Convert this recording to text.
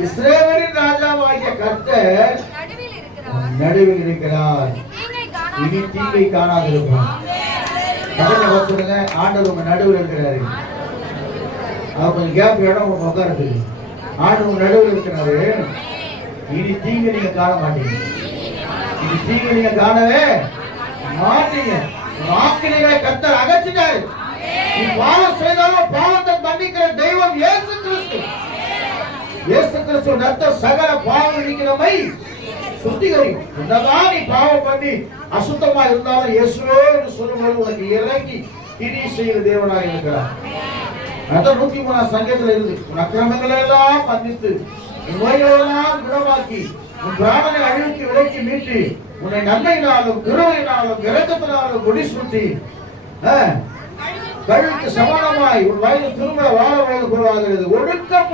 இஸ்ரவேலின் ராஜாவாகிய கர்த்தர் நடுவில் இருக்கிறார். இனி தீங்கை காணாதிருப்பார். சொல்லுங்க, ஆண்டவர் உங்க நடுவில் இருக்கிறாரு. அவர் கொஞ்சம் கேப் இடம் உங்க உட்காருது. ஆண்டவர் உங்க நடுவில் இருக்கிறாரு. இனி தீங்கு நீங்க காண மாட்டீங்க. இனி தீங்கு நீங்க காணவே மாட்டீங்க. வாக்கினைகளை கர்த்தர் அகற்றினார். நீ பாவம் செய்தாலும் பாவத்தை மன்னிக்கிற தெய்வம் இயேசு கிறிஸ்து. இயேசு கிறிஸ்து ரத்த சகல பாவம் இருக்கிறவை சுத்திகரிக்கும். என்னதான் நீ பாவம் பண்ணி அசுத்தமா இருந்தாலும் இயேசுவே சொல்லும்போது உனக்கு இறங்கி கிரி செய்கிற தேவனாக இருக்கிறார். அதான் 103 சங்கீதத்துல இருந்து உன் அக்கிரமங்களை எல்லாம் மன்னித்து உன் நோய்களெல்லாம் குணமாக்கி உன் பிராணனை அழிவுக்கு விலக்கி மீட்டு உன்னை நன்மையினாலும் கிருபையினாலும் இரக்கத்தினாலும் முடிசூட்டி கழுவுக்கு சமானமாய் உன் வயது திரும்ப வாழ போகிறது. ஒழுக்கம்